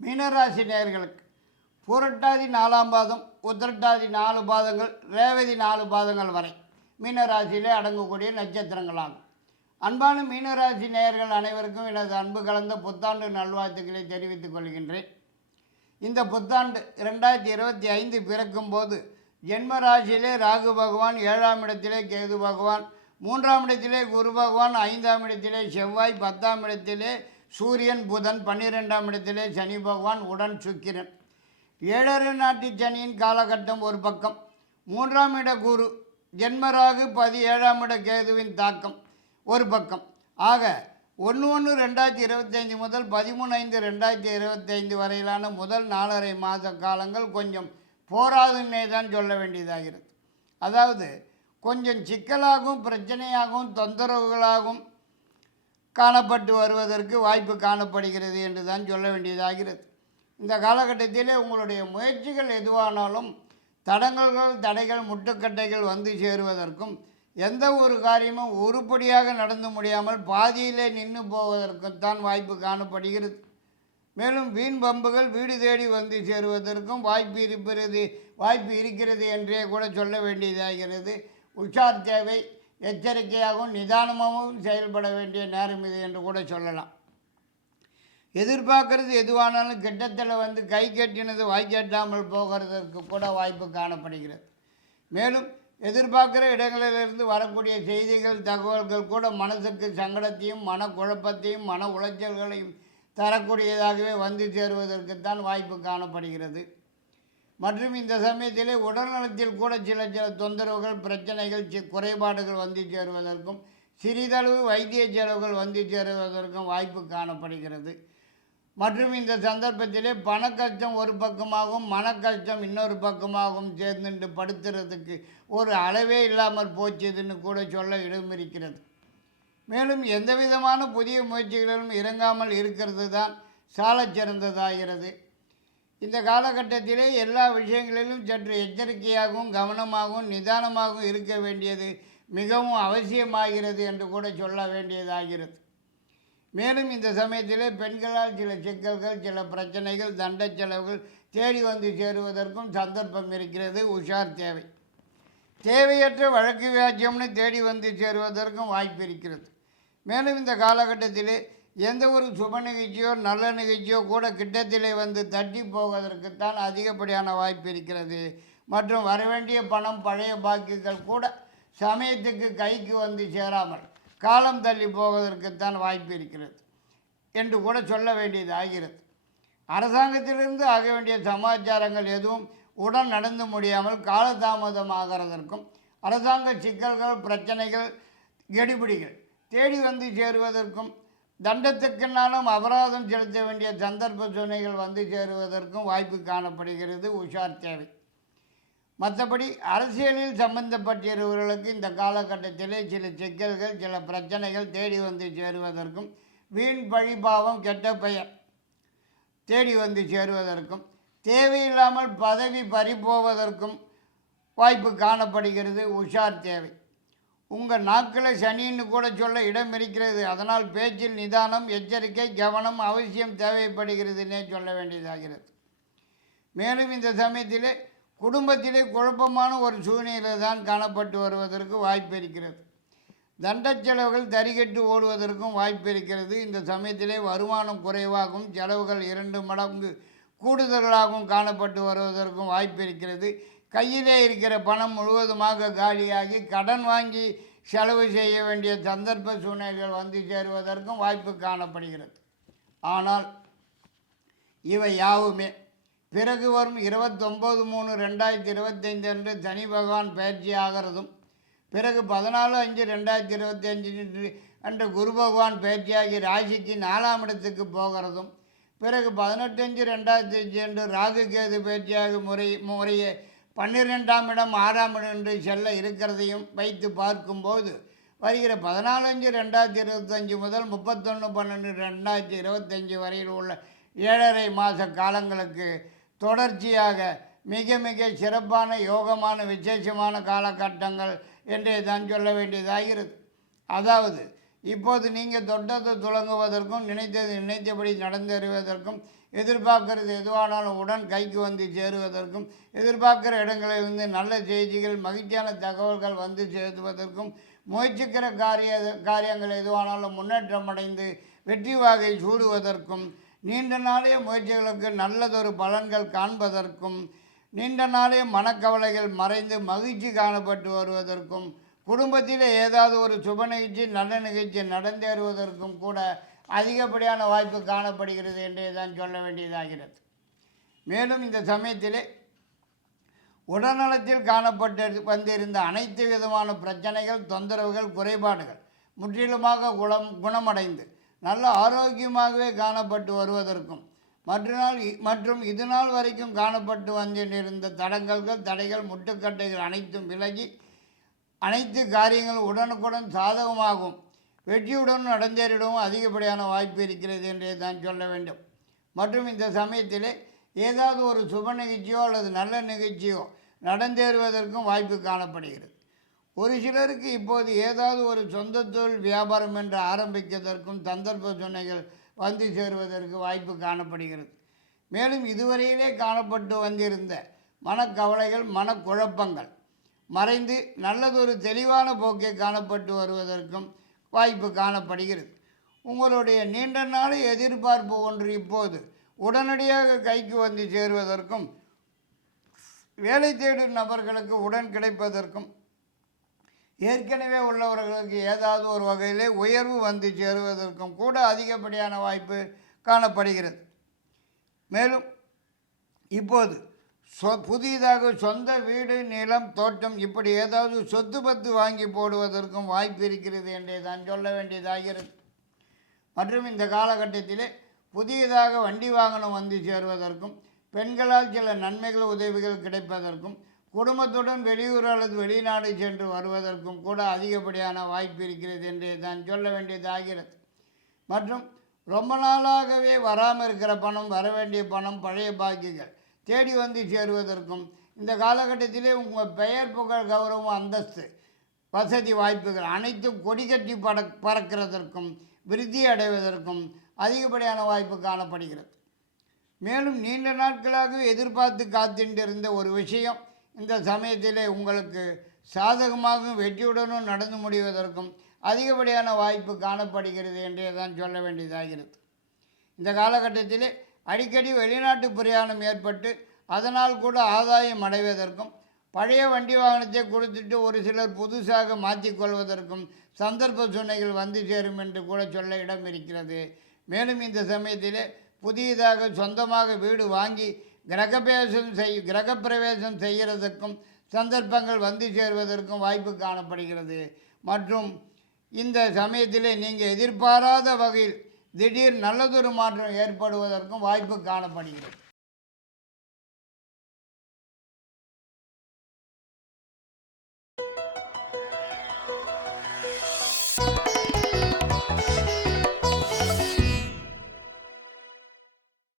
மீனராசி நேயர்களுக்கு புரட்டாதி 4ஆம் பாதம், உத்திரட்டாதி 4 பாதங்கள், ரேவதி 4 பாதங்கள் வரை மீனராசியிலே அடங்கக்கூடிய நட்சத்திரங்களாகும். அன்பான மீனராசி நேயர்கள் அனைவருக்கும் எனது அன்பு கலந்த புத்தாண்டு நல்வாழ்த்துக்களை தெரிவித்துக் கொள்கின்றேன். இந்த புத்தாண்டு 2025 பிறக்கும் போது ஜென்ம ராசியிலே ராகு பகவான், 7ஆம் இடத்திலே கேது பகவான், 3ஆம் இடத்திலே குரு பகவான், 5ஆம் இடத்திலே செவ்வாய், 10ஆம் இடத்திலே சூரியன் புதன், 12ஆம் இடத்திலே சனி பகவான், உடன் சுக்கிரன். 7 நாட்டு சனியின் காலகட்டம் ஒரு பக்கம், 3ஆம் இட குரு, ஜென்மராகு 17ஆம் இட கேதுவின் தாக்கம் ஒரு பக்கம். ஆக 1/1/2025 முதல் 13/5/2025 வரையிலான முதல் 4.5 மாத காலங்கள் கொஞ்சம் போராதுன்னே தான் சொல்ல வேண்டியதாகிறது. அதாவது கொஞ்சம் சிக்கலாகவும் பிரச்சனையாகவும் தொந்தரவுகளாகவும் காணப்பட்டு வருவதற்கு வாய்ப்பு காணப்படுகிறது என்று தான் சொல்ல வேண்டியதாகிறது. இந்த காலகட்டத்திலே உங்களுடைய முயற்சிகள் எதுவானாலும் தடங்கல்கள், தடைகள், முட்டுக்கட்டைகள் வந்து சேருவதற்கும், எந்த ஒரு காரியமும் உருப்படியாக நடந்து முடியாமல் பாதியிலே நின்று போவதற்குத்தான் வாய்ப்பு காணப்படுகிறது. மேலும் வீண் பம்புகள் வீடு தேடி வந்து சேருவதற்கும் வாய்ப்பு இருக்கிறது என்றே கூட சொல்ல வேண்டியதாகிறது. உஷார் தேவை. எச்சரிக்கையாகவும் நிதானமாகவும் செயல்பட வேண்டிய நேரம் இது என்று கூட சொல்லலாம். எதிர்பார்க்கறது எதுவானாலும் கிட்டத்தில் வந்து கை கட்டினது வாய் கேட்டாமல் போகிறதற்கு கூட வாய்ப்பு காணப்படுகிறது. மேலும் எதிர்பார்க்குற இடங்களிலிருந்து வரக்கூடிய செய்திகள், தகவல்கள் கூட மனசுக்கு சங்கடத்தையும் மனக்குழப்பத்தையும் மன உளைச்சல்களையும் தரக்கூடியதாகவே வந்து சேருவதற்குத்தான் வாய்ப்பு காணப்படுகிறது. மற்றும் இந்த சமயத்திலே உடல்நலத்தில் கூட சில தொந்தரவுகள், பிரச்சனைகள், குறைபாடுகள் வந்து சேருவதற்கும், சிறிதளவு வைத்திய செலவுகள் வந்து சேருவதற்கும் வாய்ப்பு காணப்படுகிறது. மற்றும் இந்த சந்தர்ப்பத்திலே பணக்கஷ்டம் ஒரு பக்கமாகவும் மனக்கஷ்டம் இன்னொரு பக்கமாகவும் சேர்ந்துட்டு படுத்துறதுக்கு ஒரு அளவே இல்லாமல் போச்சுதுன்னு கூட சொல்ல இடம் இருக்கிறது. மேலும் எந்த விதமான புதிய முயற்சிகளிலும் இறங்காமல் இருக்கிறது தான் சாலச் சிறந்ததாகிறது. இந்த காலகட்டத்திலே எல்லா விஷயங்களிலும் சற்று எச்சரிக்கையாகவும் கவனமாகவும் நிதானமாகவும் இருக்க வேண்டியது மிகவும் அவசியமாகிறது என்று கூட சொல்ல வேண்டியதாகிறது. மேலும் இந்த சமயத்திலே பெண்களால் சில சிக்கல்கள், சில பிரச்சனைகள், தண்ட செலவுகள் தேடி வந்து சேருவதற்கும் சந்தர்ப்பம் இருக்கிறது. உஷார் தேவை. தேவையற்ற வழக்கு வியாஜ்யம்னு தேடி வந்து சேருவதற்கும் வாய்ப்பு இருக்கிறது. மேலும் இந்த காலகட்டத்திலே எந்த ஒரு சுப நிகழ்ச்சியோ நல்ல நிகழ்ச்சியோ கூட கிட்டத்திலே வந்து தட்டி போவதற்குத்தான் அதிகப்படியான வாய்ப்பு இருக்கிறது. மற்றும் வரவேண்டிய பணம், பழைய பாக்கிகள் கூட சமயத்துக்கு கைக்கு வந்து சேராமல் காலம் தள்ளி போவதற்குத்தான் வாய்ப்பு இருக்கிறது என்று கூட சொல்ல வேண்டியது ஆகிறது. அரசாங்கத்திலிருந்து ஆக வேண்டிய சமாச்சாரங்கள் எதுவும் உடன் நடந்து முடியாமல் காலதாமதமாகிறதற்கும், அரசாங்க சிக்கல்கள், பிரச்சனைகள், கெடிபிடிகள் தேடி வந்து சேருவதற்கும், தண்டத்துக்குன்னாலும் அபராதம் செலுத்த வேண்டிய சந்தர்ப்ப சூழ்நிலைகள் வந்து சேருவதற்கும் வாய்ப்பு காணப்படுகிறது. உஷார் தேவை. மற்றபடி அரசியலில் சம்பந்தப்பட்டிருவர்களுக்கு இந்த காலகட்டத்திலே சில சிக்கல்கள், சில பிரச்சனைகள் தேடி வந்து சேருவதற்கும், வீண் பழிபாவம், கெட்ட பெயர் தேடி வந்து சேருவதற்கும், தேவையில்லாமல் பதவி பறிபோவதற்கும் வாய்ப்பு காணப்படுகிறது. உஷார் தேவை. உங்கள் நாட்களை சனின்னு கூட சொல்ல இடம் இருக்கிறது. அதனால் பேச்சில் நிதானம், எச்சரிக்கை, கவனம் அவசியம் தேவைப்படுகிறதுன்னே சொல்ல வேண்டியதாகிறது. மேலும் இந்த சமயத்திலே குடும்பத்திலே குழப்பமான ஒரு சூழ்நிலை தான் காணப்பட்டு வருவதற்கு வாய்ப்பு இருக்கிறது. தண்ட செலவுகள் தறிகட்டு ஓடுவதற்கும் வாய்ப்பு இருக்கிறது. இந்த சமயத்திலே வருமானம் குறைவாகவும் செலவுகள் 2 மடங்கு கூடுதலாகவும் காணப்பட்டு வருவதற்கும் வாய்ப்பு இருக்கிறது. கையிலே இருக்கிற பணம் முழுவதுமாக காலியாகி கடன் வாங்கி செலவு செய்ய வேண்டிய சந்தர்ப்ப சூழ்நிலைகள் வந்து சேருவதற்கும் வாய்ப்பு காணப்படுகிறது. ஆனால் இவை யாவுமே பிறகு வரும் 29/3/2025 அன்று சனி பகவான் பயிற்சி ஆகிறதும், பிறகு 14/5/2025 அன்று குரு பகவான் பயிற்சியாகி ராசிக்கு 4ஆம் இடத்துக்கு போகிறதும், பிறகு 18/5/2025 அன்று ராகு கேது பயிற்சியாக முறையே 12ஆம் இடம் 6ஆம் இடம் என்று செல்ல இருக்கிறதையும் வைத்து பார்க்கும்போது வருகிற 14/5/2025 முதல் 31/12/2025 வரையில் உள்ள 7.5 மாத காலங்களுக்கு தொடர்ச்சியாக மிக மிக சிறப்பான யோகமான விசேஷமான காலகட்டங்கள் என்றே தான் சொல்ல வேண்டியதாகிறது. அதாவது இப்போது நீங்கள் தொட்டது துளங்குவதற்கும், நினைத்தபடி நடந்தேறுவதற்கும், எதிர்பார்க்கறது எதுவானாலும் உடன் கைக்கு வந்து சேருவதற்கும், எதிர்பார்க்குற இடங்களிலிருந்து நல்ல செய்திகள் மகிழ்ச்சியான தகவல்கள் வந்து சேருவதற்கும், முயற்சிக்கிற காரியங்கள் எதுவானாலும் முன்னேற்றம் அடைந்து வெற்றி வாகை சூடுவதற்கும், நீண்ட நாளைய முயற்சிகளுக்கு நல்லதொரு பலன்கள் காண்பதற்கும், நீண்ட நாளைய மனக்கவலைகள் மறைந்து மகிழ்ச்சி காணப்பட்டு வருவதற்கும், குடும்பத்தில் ஏதாவது ஒரு சுப நிகழ்ச்சி நல்ல நிகழ்ச்சி நடந்தேறுவதற்கும் கூட அதிகப்படியான வாய்ப்பு காணப்படுகிறது என்றே தான் சொல்ல வேண்டியதாகிறது. மேலும் இந்த சமயத்திலே உடல்நலத்தில் காணப்பட்டு வந்திருந்த அனைத்து விதமான பிரச்சனைகள், தொந்தரவுகள், குறைபாடுகள் முற்றிலுமாக குணமடைந்து நல்ல ஆரோக்கியமாகவே காணப்பட்டு வருவதற்கும், மற்றும் இதுநாள் வரைக்கும் காணப்பட்டு வந்திருந்த தடங்கல்கள், தடைகள், முட்டுக்கட்டைகள் அனைத்தும் விலகி அனைத்து காரியங்களும் உடனுக்குடன் சாதகமாகும் வெற்றியுடன் நடந்தேறிடவும் அதிகப்படியான வாய்ப்பு இருக்கிறது என்றே தான் சொல்ல வேண்டும். மற்றும் இந்த சமயத்திலே ஏதாவது ஒரு சுப நிகழ்ச்சியோ அல்லது நல்ல நிகழ்ச்சியோ நடந்தேறுவதற்கும் வாய்ப்பு காணப்படுகிறது. ஒரு சிலருக்கு இப்போது ஏதாவது ஒரு சொந்த தொழில் வியாபாரம் என்று ஆரம்பிப்பதற்கும் சந்தர்ப்ப சூழ்நிலைகள் வந்து சேருவதற்கு வாய்ப்பு காணப்படுகிறது. மேலும் இதுவரையிலே காணப்பட்டு வந்திருந்த மனக்கவலைகள், மனக்குழப்பங்கள் மறைந்து நல்லதொரு தெளிவான போக்கை காணப்பட்டு வருவதற்கும் வாய்ப்பு காணப்படுகிறது. உங்களுடைய நீண்ட நாள் எதிர்பார்ப்பு ஒன்று இப்போது உடனடியாக கைக்கு வந்து சேருவதற்கும், வேலை தேடும் நபர்களுக்கு உடன் கிடைப்பதற்கும், ஏற்கனவே உள்ளவர்களுக்கு ஏதாவது ஒரு வகையிலே உயர்வு வந்து சேருவதற்கும் கூட அதிகப்படியான வாய்ப்பு காணப்படுகிறது. மேலும் இப்போது புதிதாக சொந்த வீடு, நிலம், தோட்டம் இப்படி ஏதாவது சொத்து பத்து வாங்கி போடுவதற்கும் வாய்ப்பு இருக்கிறது என்றே தான் சொல்ல வேண்டியதாகிறது. மற்றும் இந்த காலகட்டத்திலே புதியதாக வண்டி வாகனம் வந்து சேருவதற்கும், பெண்களால் சில நன்மைகள், உதவிகள் கிடைப்பதற்கும், குடும்பத்துடன் வெளியூர் அல்லது வெளிநாடு சென்று வருவதற்கும் கூட அதிகப்படியான வாய்ப்பு இருக்கிறது என்றே தான் சொல்ல வேண்டியதாகிறது. மற்றும் ரொம்ப நாளாகவே வராமல் இருக்கிற பணம், வர வேண்டிய பணம், பழைய பாக்கிகள் தேடி வந்து சேருவதற்கும், இந்த காலகட்டத்திலே உங்கள் பெயர், புகழ், கௌரவம், அந்தஸ்து, வசதி வாய்ப்புகள் அனைத்தும் கொடி கட்டி பறக்கிறதற்கும், விருத்தி அடைவதற்கும் அதிகப்படியான வாய்ப்பு காணப்படுகிறது. மேலும் நீண்ட நாட்களாக எதிர்பார்த்து காத்திருந்த ஒரு விஷயம் இந்த சமயத்திலே உங்களுக்கு சாதகமாகவும் வெற்றியுடனும் நடந்து முடிவதற்கும் அதிகப்படியான வாய்ப்பு காணப்படுகிறது என்றே தான் சொல்ல வேண்டியதாகிறது. இந்த காலகட்டத்திலே அடிக்கடி வெளிநாட்டு பிரயாணம் ஏற்பட்டு அதனால் கூட ஆதாயம் அடைவதற்கும், பழைய வண்டி வாகனத்தை கொடுத்துட்டு ஒரு சிலர் புதுசாக மாற்றிக்கொள்வதற்கும் சந்தர்ப்ப சூழ்நிலைகள் வந்து சேரும் என்று கூட சொல்ல இடம் இருக்கிறது. மேலும் இந்த சமயத்திலே புதியதாக சொந்தமாக வீடு வாங்கி கிரகப்பிரவேசம் செய்கிறதுக்கும் சந்தர்ப்பங்கள் வந்து சேருவதற்கும் வாய்ப்பு காணப்படுகிறது. மற்றும் இந்த சமயத்திலே நீங்கள் எதிர்பாராத வகையில் திடீர் நல்லதொரு மாற்றம் ஏற்படுவதற்கும் வாய்ப்பு காணப்படுகிறது.